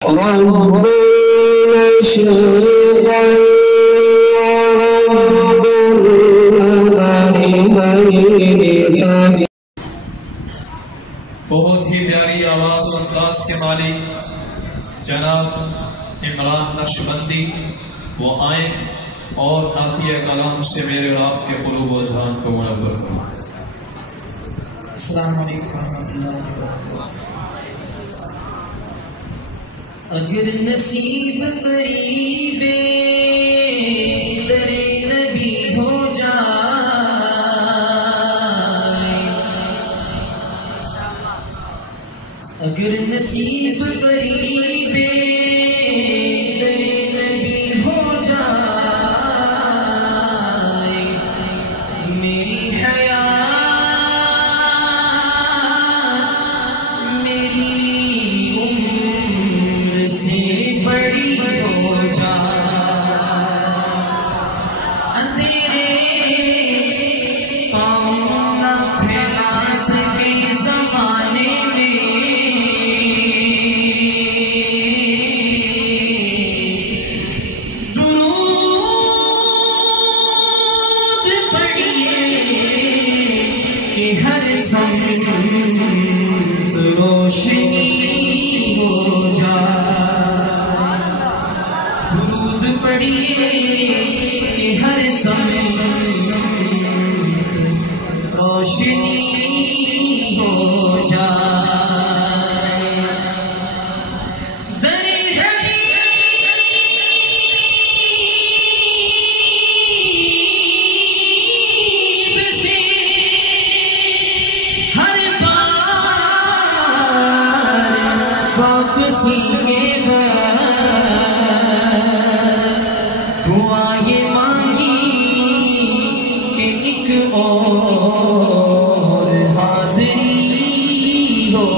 رب مشرقا ورب المغربين. بہت ہی پیاری آواز و انداز کے مالک جناب عمران نقشبندی وہ آئیں اور عطیہ کلام سے میرے اور آپ کے قلوب و اذہان کو منور کریں. السلام علیکم ورحمۃ اللہ وبرکاتہ. اگر نصیب قریب در نبی ہو جائے، اگر نصیب قریب در نبی ہو جائے، میری حیات میری عمر سے بڑی ہو جائے، اندھیرے پاؤں نہ پھیلا سکے زمانے میں، درود پڑھیے کہ ہر سمت روشنی ہو جائے، درود پڑھیے کہ ہر سمت روشنی ہو جائے. در حبیب سے ہر بار واپسی کے بعد دعا یہ مانگی کہ ایک اور حاضری ہو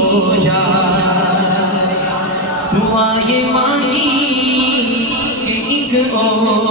جائے، دعا یہ مانگی کہ ایک اور